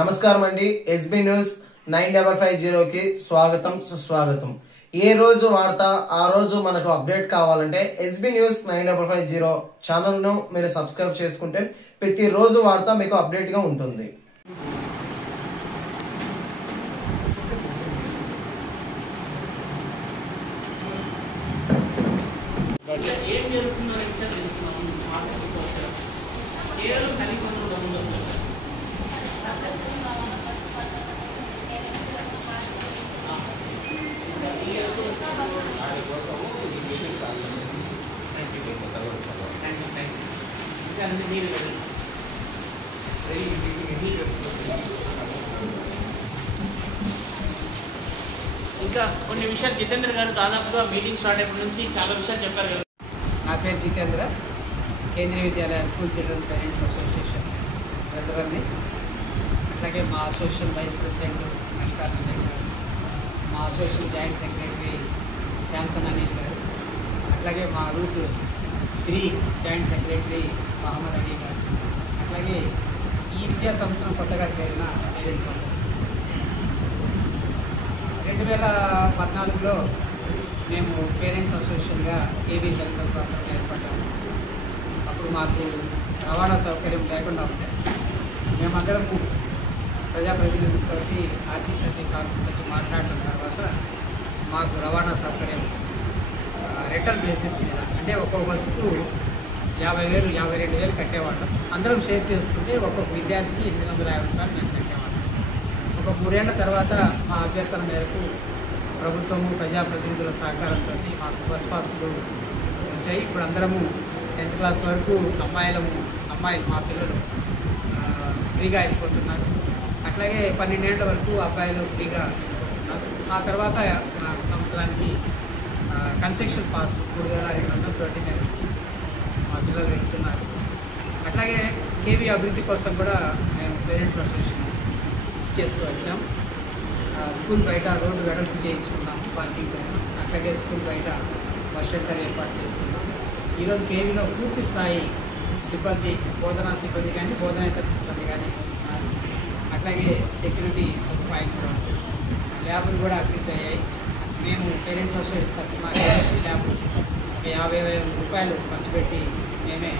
నమస్కారం అండి. SB news 9550 కి స్వాగతం సుస్వాగతం. ఏ రోజు వార్త ఆ రోజు మనకు అప్డేట్ కావాలంటే ఎస్బీ న్యూస్ 9550 ఛానల్ ను మీరు సబ్స్క్రైబ్ చేసుకుంటే ప్రతి రోజు వార్త మీకు అప్డేట్ గా ఉంటుంది. ఏం జరుగుతుందో విషయం తెలుసుకున్నాము. కేవలం కలిపి ఇంకా కొన్ని విషయాలు జితేంద్ర గారు దాదాపుగా మీటింగ్ స్టార్ట్ అయినప్పటి నుంచి చాలా విషయాలు చెప్పారు కదా. నా పేరు Jitendra, Kendriya Vidyalaya school children parents association ట్రెజరర్ని. అట్లాగే మా అసోసియేషన్ వైస్ ప్రెసిడెంట్ మల్లికార్జున గారు, మా association joint secretary Samson Anil గారు, అట్లాగే మా route 3 joint secretary Mohammed Ali గారు, అట్లాగే ఈ విద్యా సంవత్సరం కొత్తగా చేరిన పేరెంట్స్ అందరూ. 2014లో మేము పేరెంట్స్ అసోసియేషన్గా కేవీ తల్లిదండ్రులు అందరం ఏర్పడ్డాము. అప్పుడు మాకు రవాణా సౌకర్యం లేకుండా ఉండే మేమందరము ప్రజాప్రతినిధులతో ఆర్టీసీ అధికారులతో మాట్లాడిన తర్వాత మాకు రవాణా సౌకర్యం రిటర్న్ బేసిస్ మీద, అంటే ఒక్కొక్క బస్సుకు 50,000 52,000 కట్టేవాళ్ళం. అందరం షేర్ చేసుకుంటే ఒక్కొక్క విద్యార్థికి 850 రూపాయలు మేము కట్టేవాళ్ళం. ఒక 3 ఏళ్ల తర్వాత మా అభ్యర్థన మేరకు ప్రభుత్వము ప్రజాప్రతినిధుల సహకారంతో మాకు బస్ పాసులు వచ్చాయి. ఇప్పుడు అందరము 10th క్లాస్ వరకు అమ్మాయిలు మా పిల్లలు ఫ్రీగా వెళ్ళిపోతున్నారు. అట్లాగే 12 ఏళ్ల వరకు అబ్బాయిలు ఫ్రీగా వెళ్ళిపోతున్నారు. ఆ తర్వాత సంవత్సరానికి కన్స్ట్రక్షన్ పాస్ 3,200 తోటి నేను మా పిల్లలు వెళ్తున్నారు. అట్లాగే కేవీ అభివృద్ధి కోసం కూడా మేము పేరెంట్స్ అసోసియేషన్ చేస్తూ వచ్చాం. స్కూల్ బయట రోడ్డు వెడల్పు చేయించుకున్నాము పార్కింగ్ కోసం. అట్లాగే స్కూల్ బయట బస్ షెల్టర్ ఏర్పాటు చేసుకున్నాం. ఈరోజు కేవీలో పూర్తి స్థాయి సిబ్బంది, బోధనా సిబ్బంది కానీ బోధనేతర సిబ్బంది కానీ ఉన్నారు. అట్లాగే సెక్యూరిటీ సదుపాయం కూడా ఉంది. ల్యాబులు కూడా అభివృద్ధి అయ్యాయి. మేము పేరెంట్స్ అసోసియేషన్ తరఫున కెమిస్ట్రీ ల్యాబ్ 50,000 రూపాయలు ఖర్చు పెట్టి మేమే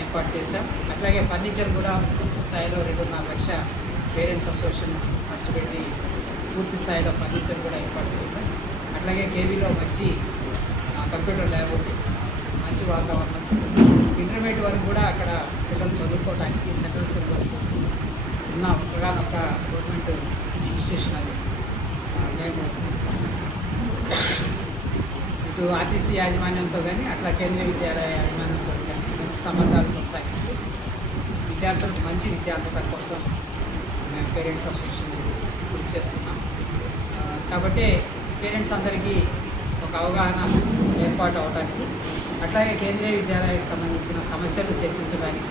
ఏర్పాటు చేశాం. అట్లాగే ఫర్నిచర్ కూడా పూర్తి స్థాయిలో 2.5 లక్షల పేరెంట్స్ అసోసియేషన్ ఖర్చు పెట్టి పూర్తి స్థాయిలో ఫర్నిచర్ కూడా ఏర్పాటు చేశాం. అట్లాగే కేవీలో మంచి కంప్యూటర్ ల్యాబ్ ఉంది, మంచి వాతావరణం. ఇంటర్మీడియట్ వరకు కూడా అక్కడ పిల్లలు చదువుకోవడానికి సెంట్రల్ సిలబస్ ఉన్న ఒకగానొక గవర్నమెంట్ ఇన్స్టిట్యూషన్ అది. మేము ఇటు ఆర్టీసీ యాజమాన్యంతో కానీ అట్లా కేంద్రీయ విద్యాలయ యాజమాన్యంతో కానీ మంచి సంబంధాలు కొనసాగిస్తూ విద్యార్థులకు మంచి విద్యార్థుల కోసం మేము పేరెంట్స్ అసోసియేషన్ కృషి చేస్తున్నాం. కాబట్టి పేరెంట్స్ అందరికీ ఒక అవగాహన ఏర్పాటు అవడానికి, అట్లాగే కేంద్రీయ విద్యాలయానికి సంబంధించిన సమస్యలు చర్చించడానికి,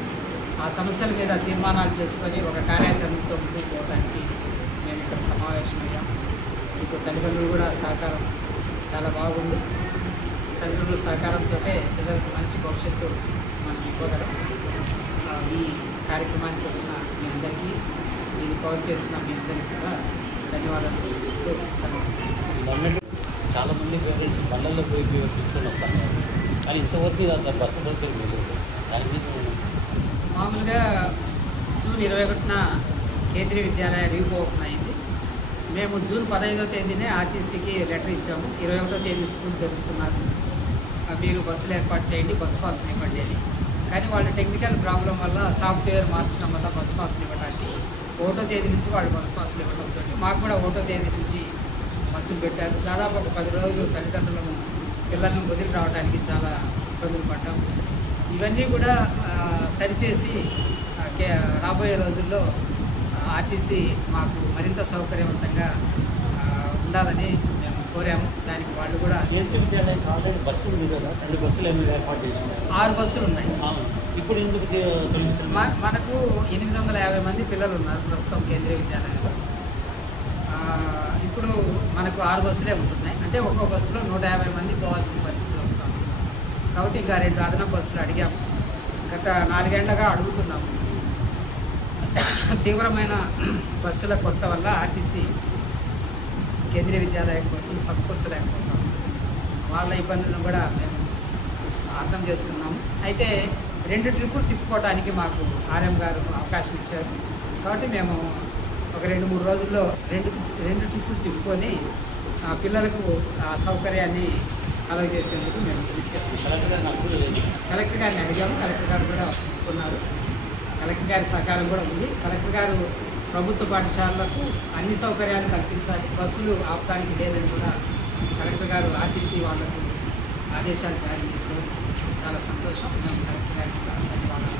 ఆ సమస్యల మీద తీర్మానాలు చేసుకొని ఒక కార్యాచరణతో ముందుకు పోవడానికి మేము ఇక్కడ సమావేశమయ్యాం. ఇప్పుడు తల్లిదండ్రులు కూడా సహకారం చాలా బాగుంది. తల్లిదండ్రుల సహకారంతో పిల్లలకు మంచి భవిష్యత్తు మనం ఇవ్వగలం. ఈ కార్యక్రమానికి వచ్చిన మీ అందరికీ, దీన్ని కవర్ చేసిన మీ అందరికీ కూడా ధన్యవాదాలు సమర్పిస్తున్నాను. చాలామంది పేరెంట్స్ బళ్ళల్లో పోయి తీసుకొని వస్తాను, కానీ ఇంతవరకు అంత బస్సు సౌకర్యం లేదు. దానికి మామూలుగా జూన్ 21న కేంద్రీయ విద్యాలయ రీఓపెన్ అయింది. మేము జూన్ 15వ తేదీనే ఆర్టీసీకి లెటర్ ఇచ్చాము. 21వ తేదీ స్కూల్ తెరుస్తున్నారు, మీరు బస్సులు ఏర్పాటు చేయండి, బస్ పాసులు ఇవ్వండి అని. కానీ వాళ్ళు టెక్నికల్ ప్రాబ్లం వల్ల సాఫ్ట్వేర్ మార్చడం వల్ల బస్ పాసులు ఇవ్వడానికి 1వ తేదీ నుంచి వాళ్ళు బస్ పాసులు ఇవ్వడంతో మాకు కూడా 1వ తేదీ నుంచి బస్సులు పెట్టారు. దాదాపు ఒక 10 రోజులు తల్లిదండ్రులను పిల్లలను వదిలి రావడానికి చాలా ఇబ్బందులు పడ్డాం. ఇవన్నీ కూడా సరిచేసి రాబోయే రోజుల్లో ఆర్టీసీ మాకు మరింత సౌకర్యవంతంగా ఉండాలని మేము కోరాము. దానికి వాళ్ళు కూడా కేంద్రీయ విద్యాలయం ఆల్రెడీ బస్సు ఉంది కదా, 2 బస్సులు ఏమైనా ఏర్పాటు చేసింది. 6 బస్సులు ఉన్నాయి. ఇప్పుడు ఎందుకు మనకు 850 మంది పిల్లలు ఉన్నారు ప్రస్తుతం కేంద్రీయ విద్యాలయంలో. ఇప్పుడు మనకు 6 బస్సులే ఉంటున్నాయి. అంటే ఒక్కో బస్సులో 150 మంది పోవాల్సిన పరిస్థితి వస్తుంది. కాబట్టి ఇంకా 2 అదనపు బస్సులు అడిగాము. గత 4 ఏళ్లుగా అడుగుతున్నాము. తీవ్రమైన బస్సుల కొరత వల్ల ఆర్టీసీ కేంద్రీయ విద్యాలయ బస్సులు సమకూర్చలేకపోతాం. వాళ్ళ ఇబ్బందులను కూడా మేము అర్థం చేసుకున్నాము. అయితే 2 ట్రిప్పులు తిప్పుకోవడానికి మాకు ఆర్ఎం గారు అవకాశం ఇచ్చారు. కాబట్టి మేము ఒక 2-3 రోజుల్లో 2 ట్రిప్పులు తిప్పుకొని పిల్లలకు ఆ సౌకర్యాన్ని కలుగజేసేందుకు మేము కృషి చేస్తాం. కలెక్టర్ గారిని అడిగాము. కలెక్టర్ గారు కూడా ఒప్పుకున్నారు. కలెక్టర్ గారి సహకారం కూడా ఉంది. కలెక్టర్ గారు ప్రభుత్వ పాఠశాలలకు అన్ని సౌకర్యాలు కల్పించాలి, బస్సులు ఆపడానికి లేదని కూడా కలెక్టర్ గారు ఆర్టీసీ వాళ్లకు ఆదేశాలు జారీ చేశారు. చాలా సంతోషం. మేము కలెక్టర్ గారికి ధన్యవాదాలు.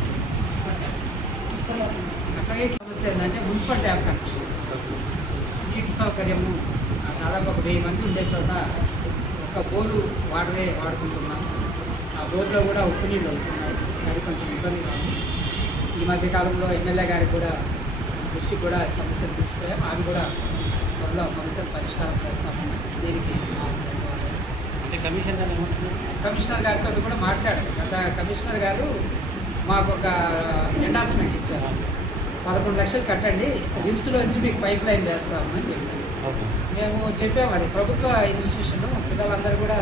అట్లాగే సమస్య ఏంటంటే మున్సిపల్ ట్యాప్ కనెక్షన్, నీటి సౌకర్యము. దాదాపు ఒక 1000 మంది ఉండే చోట ఒక బోరు వాటరే వాడుకుంటున్నాం. ఆ బోర్లో కూడా ఉప్పు నీళ్ళు వస్తున్నాయి. అది కొంచెం ఇబ్బందిగా ఉంది. ఈ మధ్యకాలంలో ఎమ్మెల్యే గారికి కూడా దృష్టి కూడా సమస్యలు తీసుకుపోయాం. అవి కూడా త్వరలో సమస్యలు పరిష్కారం చేస్తాము. దీనికి అంటే కమిషనర్ గారితో కూడా మాట్లాడారు. గత కమిషనర్ గారు మాకు ఒక ఎండార్స్మెంట్ ఇచ్చారు. 11 లక్షలు కట్టండి, రిమ్స్లోంచి మీకు పైప్ లైన్ చేస్తాము అని చెప్పారు. మేము చెప్పాము అది ప్రభుత్వ ఇన్స్టిట్యూషన్, పిల్లలందరూ కూడా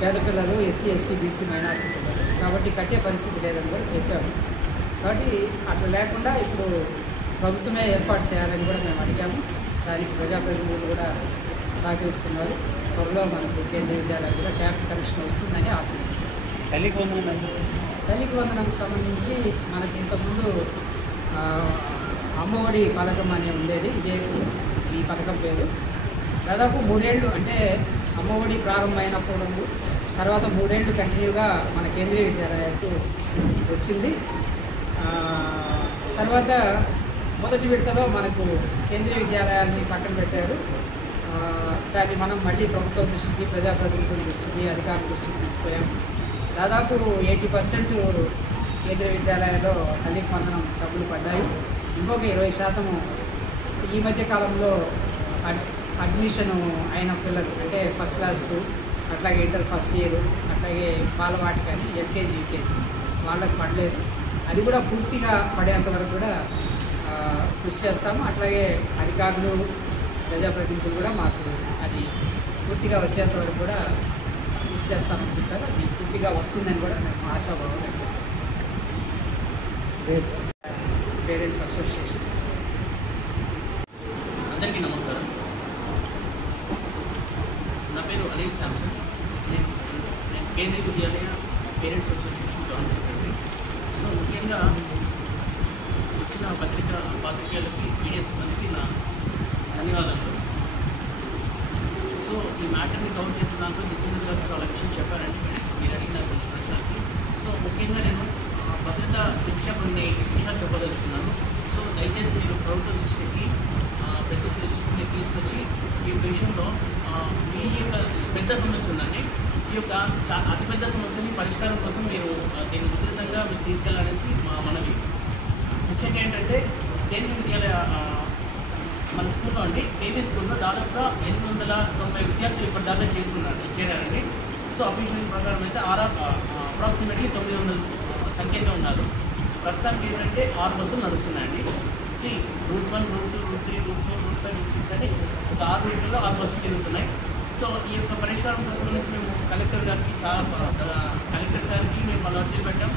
పేద పిల్లలు, ఎస్సీ ఎస్టీ బీసీ మైనారిటీ పిల్లలు, కాబట్టి కట్టే పరిస్థితి లేదని కూడా చెప్పాము. కాబట్టి అట్లా లేకుండా ఇప్పుడు ప్రభుత్వమే ఏర్పాటు చేయాలని కూడా మేము అడిగాము. దానికి ప్రజాప్రతినిధులు కూడా సహకరిస్తున్నారు. త్వరలో మనకు కేంద్రీయ విద్యాలయం కూడా ట్యాప్ కనెక్షన్ వస్తుందని ఆశిస్తున్నాం. తల్లికి వందనంకు సంబంధించి మనకి ఇంతకుముందు అమ్మఒడి పథకం అనే ఉండేది. ఈ పథకం పేరు దాదాపు 3 ఏళ్ళు, అంటే అమ్మఒడి ప్రారంభమైనప్పుడు తర్వాత 3 ఏళ్ళు కంటిన్యూగా మన కేంద్రీయ విద్యాలయాలకు వచ్చింది. తర్వాత మొదటి విడతలో మనకు కేంద్రీయ విద్యాలయాన్ని పక్కన పెట్టారు. దాన్ని మనం మళ్ళీ ప్రభుత్వం దృష్టికి, ప్రజాప్రతినిధుల దృష్టికి, అధికారుల దృష్టికి తీసుకుపోయాం. దాదాపు 80% కేంద్రీయ విద్యాలయాల్లో తల్లికి వందనం డబ్బులు పడ్డాయి. ఇంకొక 20% ఈ మధ్య కాలంలో అడ్మిషన్ అయిన పిల్లలు, అంటే ఫస్ట్ క్లాస్కు, అట్లాగే ఇంటర్ ఫస్ట్ ఇయర్, అట్లాగే బాలవాటికని ఎల్కేజీ యూకేజీ వాళ్ళకి పడలేదు. అది కూడా పూర్తిగా పడేంత వరకు కూడా కృషి చేస్తాము. అట్లాగే అధికారులు, ప్రజాప్రతినిధులు కూడా మాకు అది పూర్తిగా వచ్చేంత వరకు కూడా కృషి చేస్తామని చెప్పారు. అది పూర్తిగా వస్తుందని కూడా మేము ఆశాభావం వ్యక్తం చేస్తాం. Parents association. అందరికీ నమస్కారం. నా పేరు అనిల్ శాంసన్. నేను Kendriya Vidyalaya parents association joint secretary. So ముఖ్యంగా వచ్చిన పాత్రికేయులకి, మీడియా సిబ్బందికి నా ధన్యవాదాలు. సో ఈ మ్యాటర్ని కవర్ చేసిన దాంట్లో జితేంద్ర గారు చాలా విషయం చెప్పారండి మీరు అడిగిన కొన్ని ప్రశ్నలకి. సో ముఖ్యంగా నేను భద్రత దృష్ట్యా కొన్ని విషయాలు చెప్పదలుచుకున్నాను. సో దయచేసి మీరు ప్రభుత్వ దృష్టికి, ప్రభుత్వ దృష్టికి తీసుకొచ్చి ఈ విషయంలో మీ యొక్క పెద్ద సమస్య ఉందండి. ఈ యొక్క అతిపెద్ద సమస్యని పరిష్కారం కోసం మీరు దీన్ని విస్తృతంగా మీరు తీసుకెళ్లాలనేసి మా మనవి. ముఖ్యంగా ఏంటంటే కేంద్రీయ విద్యాలయ మన స్కూల్లో అండి, కేవీ స్కూల్లో దాదాపుగా 890 విద్యార్థులు ఇప్పటిదాకా చేరారండి. సో అఫీషియల్ ప్రకారం అయితే అప్రాక్సిమేట్లీ 900 సంఖ్యతో ఉన్నారు. ప్రస్తుతానికి ఏంటంటే 6 బస్సులు నడుస్తున్నాయండి. Route 1, route 2, route 3, route 4, route 5, route 6 అని ఒక 6 రూట్లలో 6 బస్సులు తిరుగుతున్నాయి. సో ఈ యొక్క పరిష్కారం కోసం అనేసి మేము కలెక్టర్ గారికి మేము అర్జీలు పెట్టాం.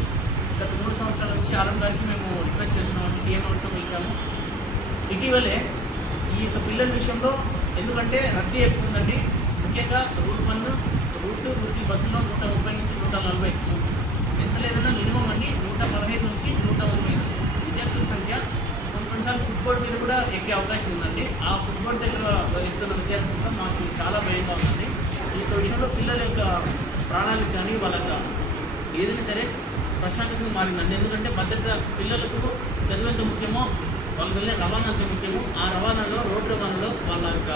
గత 3 సంవత్సరాల నుంచి ఆర్ఎం గారికి మేము రిక్వెస్ట్ చేస్తున్నాము, డిఎంఓతో పిలిచాము. ఇటీవలే ఈ యొక్క పిల్లల విషయంలో ఎందుకంటే రద్దీ ఎక్కువ ఉందండి. ముఖ్యంగా రూట్ 1, రూట్ 2, రూట్ 3 బస్సులో 130 నుంచి 140, ఎంత లేదన్నా మినిమం అండి 115 నుంచి 135 విద్యార్థుల సంఖ్య. కొన్నిసార్లు ఫుట్బోర్డ్ మీద కూడా ఎక్కే అవకాశం ఉందండి. ఆ ఫుట్బోర్డ్ దగ్గర ఎక్కుతున్న విద్యార్థుల కోసం మాకు చాలా భయంగా ఉందండి. ఈ యొక్క విషయంలో పిల్లల యొక్క ప్రాణాలకు కానీ వాళ్ళ ఏదైనా సరే ప్రశాంతంగా మారిందండి. ఎందుకంటే భద్రత పిల్లలకు చదువు ఎంత ముఖ్యమో వాళ్ళు వెళ్ళే రవాణా అంత ముఖ్యమో, ఆ రవాణాలో రోడ్డు రవాణాలో వాళ్ళ యొక్క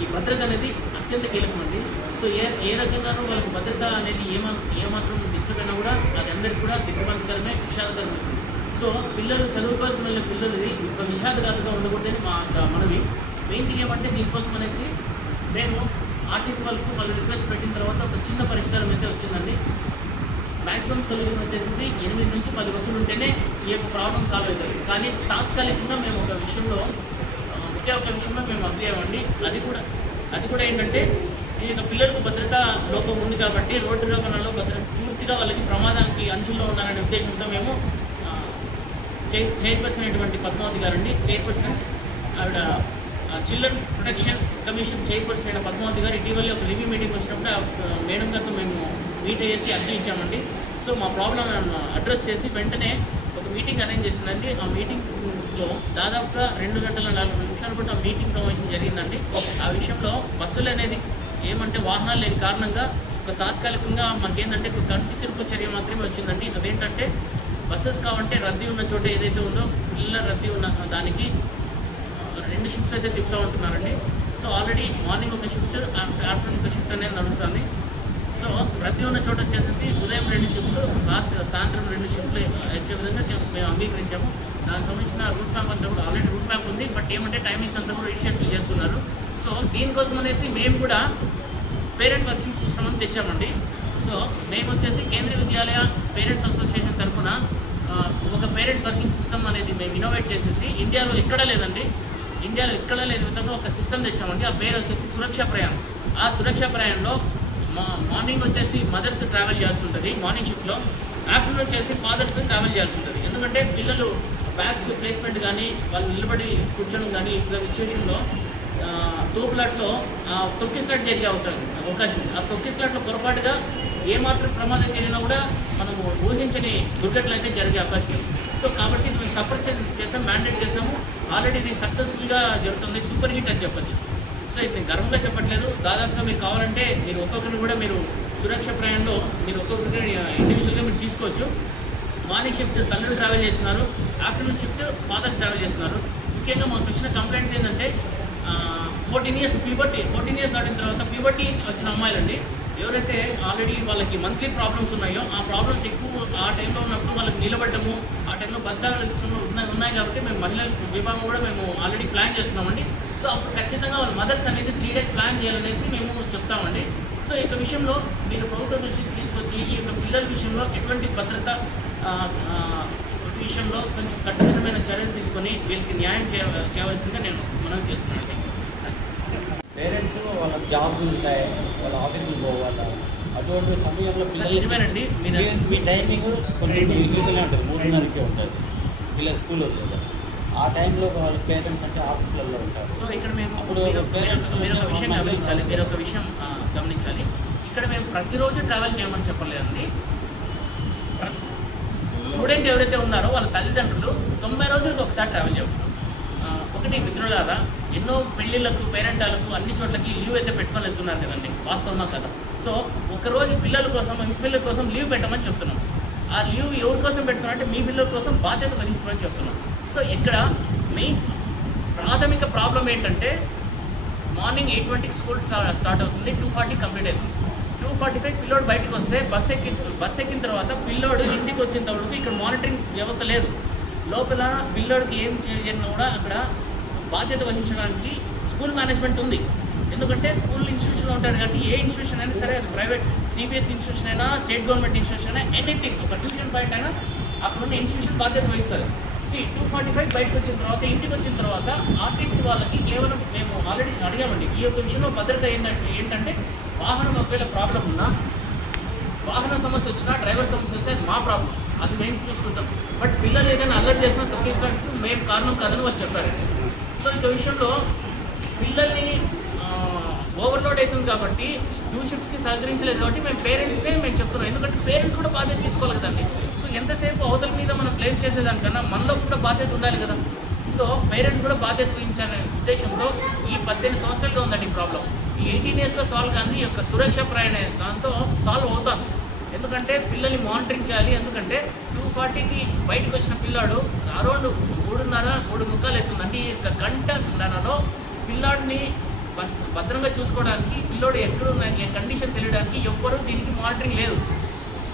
ఈ భద్రత అనేది అత్యంత కీలకమండి. సో ఏ రకంగానూ వాళ్ళకి భద్రత అనేది ఏమాత్రం డిస్టర్బ్ అయినా కూడా అది అందరికీ కూడా దిగ్భ్రాంతికరమే, విషాదకరమవుతుంది. సో పిల్లలు చదువుకోవాల్సిన వెళ్ళిన పిల్లలది ఒక విషాదకరంగా ఉండకూడదని మా మనవి. మెయిన్ థింగ్ ఏమంటే దీనికోసం అనేసి మేము ఆర్టీసీ వాళ్ళు రిక్వెస్ట్ పెట్టిన తర్వాత ఒక చిన్న పరిష్కారం అయితే వచ్చిందండి. మ్యాక్సిమం సొల్యూషన్ వచ్చేసి 8 నుంచి 10 బస్సులు ఉంటేనే ఈ యొక్క ప్రాబ్లం సాల్వ్ అవుతుంది. కానీ తాత్కాలికంగా మేము ఒక విషయంలో మేము అగ్రీ అవ్వండి. అది కూడా ఏంటంటే ఈ యొక్క పిల్లలకు భద్రతా లోపం ఉంది కాబట్టి రోడ్డు రవాణాలో పూర్తిగా వాళ్ళకి ప్రమాదానికి అంచుల్లో ఉన్నారనే ఉద్దేశంతో మేము చైర్పర్సన్ అయినటువంటి పద్మావతి గారండి, చైర్పర్సన్ ఆవిడ చిల్డ్రన్ ప్రొటెక్షన్ కమిషన్ చైర్పర్సన్ అయిన పద్మావతి గారు ఇటీవల ఒక రివ్యూ మీటింగ్ వచ్చినప్పుడు మేడం గారితో మేము మీట్ అయ్యేసి అర్థం ఇచ్చామండి. సో మా ప్రాబ్లం అడ్రస్ చేసి వెంటనే ఒక మీటింగ్ అరేంజ్ చేసిందండి. ఆ మీటింగ్లో దాదాపుగా 2 గంటల 40 నిమిషాల పాటు ఆ మీటింగ్ సమావేశం జరిగిందండి. ఆ విషయంలో బస్సులు అనేది ఏమంటే వాహనాలు లేని కారణంగా ఒక తాత్కాలికంగా మాకేంటంటే ఒక కంటి తిరుపు చర్య మాత్రమే వచ్చిందండి. అదేంటంటే బస్సెస్ కావంటే రద్దీ ఉన్న చోట ఏదైతే ఉందో పిల్లల రద్దీ ఉన్న దానికి 2 షిఫ్ట్స్ అయితే తిప్పుతూ ఉంటున్నారండి. సో ఆల్రెడీ మార్నింగ్ ఒక షిఫ్ట్, ఆఫ్టర్నూన్ ఒక షిఫ్ట్ అనేది నడుస్తుంది. సో రద్దీ ఉన్న చోట వచ్చేసి ఉదయం 2 షిఫ్ట్లు, సాయంత్రం 2 షిఫ్ట్లు వచ్చే విధంగా మేము అంగీకరించాము. దానికి సంబంధించిన రూట్ మ్యాప్ అంతా కూడా ఆల్రెడీ రూట్ మ్యాప్ ఉంది. బట్ ఏమంటే టైమింగ్స్ అంతా కూడా రీషెడ్యూల్ చేస్తున్నారు. సో దీనికోసం అనేసి మేము కూడా పేరెంట్ వర్కింగ్ సిస్టమ్ అని తెచ్చామండి. సో మేము వచ్చేసి కేంద్రీయ విద్యాలయ పేరెంట్స్ అసోసియేషన్ తరఫున ఒక పేరెంట్స్ వర్కింగ్ సిస్టమ్ అనేది మేము ఇన్నోవేట్ చేసేసి ఇండియాలో ఎక్కడా లేని విధంగా ఒక సిస్టమ్ తెచ్చామండి. ఆ పేరు వచ్చేసి సురక్ష ప్రయాణం. ఆ సురక్ష ప్రయాణంలో మార్నింగ్ వచ్చేసి మదర్స్ ట్రావెల్ చేయాల్సి ఉంటుంది మార్నింగ్ షిఫ్ట్లో, ఆఫ్టర్నూన్ వచ్చేసి ఫాదర్స్ ట్రావెల్ చేయాల్సి ఉంటుంది. ఎందుకంటే పిల్లలు బ్యాగ్స్ ప్లేస్మెంట్ కానీ వాళ్ళు నిలబడి కూర్చోడం కానీ ఇట్లా సిచ్యువేషన్లో తోపులాట్లో తొక్కిస్లాట్ జరిగే అవకాశం ఉంది. ఆ తొక్కిస్లాట్లో పొరపాటుగా ఏమాత్రం ప్రమాదం జరిగినా కూడా మనము ఊహించని దుర్ఘటనలు అయితే జరిగే అవకాశం ఉంది. సో కాబట్టి మేము తప్పని చేస్తాం, మ్యాండేట్ చేసాము. ఆల్రెడీ ఇది సక్సెస్ఫుల్గా జరుగుతుంది, సూపర్ హిట్ అని చెప్పొచ్చు. సో ఇది నేను గర్వంగా చెప్పట్లేదు. దాదాపుగా మీరు కావాలంటే మీరు ఒక్కొక్కరిని కూడా మీరు సురక్ష ప్రయాణంలో మీరు ఒక్కొక్కరికి ఇండివిజువల్గా మీరు తీసుకోవచ్చు. మార్నింగ్ షిఫ్ట్ తల్లులు ట్రావెల్ చేస్తున్నారు, ఆఫ్టర్నూన్ షిఫ్ట్ ఫాదర్స్ ట్రావెల్ చేస్తున్నారు. ముఖ్యంగా మాకు వచ్చిన కంప్లైంట్స్ ఏంటంటే 14 ఇయర్స్ ఆడిన తర్వాత ప్యూబర్టీ వచ్చిన అమ్మాయిలండి, ఎవరైతే ఆల్రెడీ వాళ్ళకి మంత్లీ ప్రాబ్లమ్స్ ఉన్నాయో ఆ ప్రాబ్లమ్స్ ఎక్కువ ఆ టైంలో ఉన్నప్పుడు వాళ్ళకి నిలబడ్డము, ఆ టైంలో బస్ ట్రావెల్ సిస్టంలో ఉన్నాయి కాబట్టి మేము మహిళల విభాగం కూడా మేము ఆల్రెడీ ప్లాన్ చేస్తున్నామండి. సో అప్పుడు ఖచ్చితంగా వాళ్ళ మదర్స్ అనేది 3 days ప్లాన్ చేయాలనేసి మేము చెప్తామండి. సో ఈ యొక్క విషయంలో మీరు ప్రభుత్వ దృష్టికి తీసుకొచ్చి ఈ యొక్క పిల్లల విషయంలో ఎటువంటి భద్రత విషయంలో కొంచెం కఠినమైన చర్యలు తీసుకొని వీళ్ళకి న్యాయం చేయవలసిందిగా నేను మనవి చేస్తున్నానండి. పేరెంట్స్ వాళ్ళ జాబ్లు ఉంటాయి, వాళ్ళ ఆఫీసులు పోవాలి, అటువంటి సమయంలో నిజమేనండి. మీ టైమింగ్ కొంచెం ఈక్వల్గా ఉంటుంది, 3:30కే ఉంటుంది పిల్లలు స్కూల్ వదిలేదు. ఆ టైంలో వాళ్ళ పేరెంట్స్ అంటే ఆఫీసులలో ఉంటారు. సో ఇక్కడ మేము మీరు ఒక విషయం గమనించాలి. ఇక్కడ మేము ప్రతిరోజు ట్రావెల్ చేయమని చెప్పలేదండి. స్టూడెంట్ ఎవరైతే ఉన్నారో వాళ్ళ తల్లిదండ్రులు 90 రోజులకు ఒకసారి ట్రావెల్ చేయమన్నారు. ఒకటి మిత్రులారా, ఎన్నో పెళ్ళిళ్ళకు పేరెంటాలకు అన్ని చోట్లకి లీవ్ అయితే పెట్టుకొని వెళ్తున్నారు కదండి, వాస్తవమా కదా. సో ఒకరోజు పిల్లల కోసం లీవ్ పెట్టమని చెప్తున్నాం. ఆ లీవ్ ఎవరి కోసం పెడుతున్నారంటే మీ పిల్లల కోసం బాధ్యత వహించమని చెప్తున్నాం. సో ఇక్కడ మెయిన్ ప్రాథమిక ప్రాబ్లం ఏంటంటే మార్నింగ్ 8:20 స్కూల్ స్టార్ట్ అవుతుంది, 2:40 కంప్లీట్ అవుతుంది. 2:45 పిల్లోడు బయటకు వస్తే బస్ ఎక్కిన తర్వాత పిల్లోడు ఇంటికి వచ్చిన వరకు ఇక్కడ మానిటరింగ్ వ్యవస్థ లేదు. లోపల పిల్లోడికి ఏం చేయాలన్నా కూడా అక్కడ బాధ్యత వహించడానికి స్కూల్ మేనేజ్మెంట్ ఉంది. ఎందుకంటే స్కూల్ ఇన్స్టిట్యూషన్ ఉంటాడు కాబట్టి ఏ ఇన్స్టిట్యూషన్ అయినా సరే, అది ప్రైవేట్ సిబిఎస్ఈ ఇన్స్టిట్యూషన్ అయినా, స్టేట్ గవర్నమెంట్ ఇన్స్టిట్యూషన్ అయినా, ఎనీథింగ్ ఒక ట్యూషన్ పాయింట్ అయినా అక్కడ ఉన్న ఇన్స్టిట్యూషన్ బాధ్యత వహిస్తుంది. 2:45 బయటకు వచ్చిన తర్వాత ఇంటికి వచ్చిన తర్వాత ఆర్టీసీ వాళ్ళకి కేవలం మేము ఆల్రెడీ అడిగామండి. ఈ యొక్క విషయంలో భద్రత ఏంటంటే వాహనం ఒకవేళ ప్రాబ్లం ఉన్నా, వాహనం సమస్య వచ్చినా, డ్రైవర్ సమస్య వస్తే అది మా ప్రాబ్లం, అది మేము చూసుకుంటాం. బట్ పిల్లలు ఏదైనా అల్లరి చేసినా తొక్కేసినట్టు మేము కారణం కాదని వాళ్ళు చెప్పారు. సో ఈ విషయంలో పిల్లల్ని ఓవర్లోడ్ అవుతుంది కాబట్టి 2 షిఫ్ట్స్కి సహకరించలేదు కాబట్టి మేము పేరెంట్స్నే మేము చెప్తున్నాం. ఎందుకంటే పేరెంట్స్ కూడా బాధ్యత తీసుకోవాలి కదండి. సో ఎంతసేపు అవతల మీద మనం క్లెయిమ్ చేసేదానికన్నా మనలో కూడా బాధ్యత ఉండాలి కదా. సో పేరెంట్స్ కూడా బాధ్యత వహించాలనే ఉద్దేశంతో ఈ 18 సంవత్సరాలుగా ఉందండి ఈ ప్రాబ్లం. ఈ 18 yearsలో సాల్వ్ కానీ ఈ యొక్క సురక్ష ప్రయాణ దాంతో సాల్వ్ అవుతుంది. ఎందుకంటే పిల్లల్ని మానిటరింగ్ చేయాలి. ఎందుకంటే 2:40కి బయటకు వచ్చిన పిల్లాడు అరౌండ్ 3:30-3:45 అవుతుందండి. ఈ యొక్క గంటన్నరలో పిల్లాడిని భద్రంగా చూసుకోవడానికి, పిల్లోడు ఎక్కడున్నా ఏ కండిషన్ తెలియడానికి ఎవ్వరూ దీనికి మానిటరింగ్ లేదు.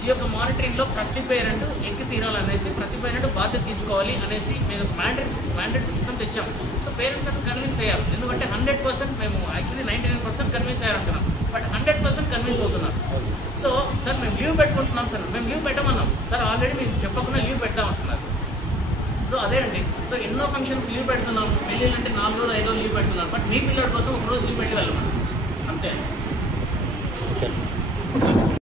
ఈ యొక్క మానిటరింగ్లో ప్రతి పేరెంట్ ఎక్కి తీరాలనేసి, ప్రతి పేరెంట్ బాధ్యత తీసుకోవాలి అనేసి మేము మ్యాండేటరీ సిస్టమ్ తెచ్చాము. సో పేరెంట్స్ అని కన్విన్స్ అయ్యారు. ఎందుకంటే 100% మేము యాక్చువల్లీ 99% కన్విన్స్ అయ్యారంటున్నాం. బట్ 100% కన్విన్స్ అవుతున్నారు. సో సార్ మేము లీవ్ పెట్టుకుంటున్నాం సార్, మేము లీవ్ పెట్టమన్నాం సార్, ఆల్రెడీ మేము చెప్పకుండా లీవ్ పెట్టామంటున్నారు. సో అదే అండి, సో ఎన్నో ఫంక్షన్కి లీవ్ పెడుతున్నాము, పెళ్ళిళ్ళంటే 4 రోజులు 5 రోజులు లీవ్ పెడుతున్నారు. బట్ మీ పిల్లడి కోసం 1 రోజు లీవ్ పెట్టి వెళ్ళమని అంతే.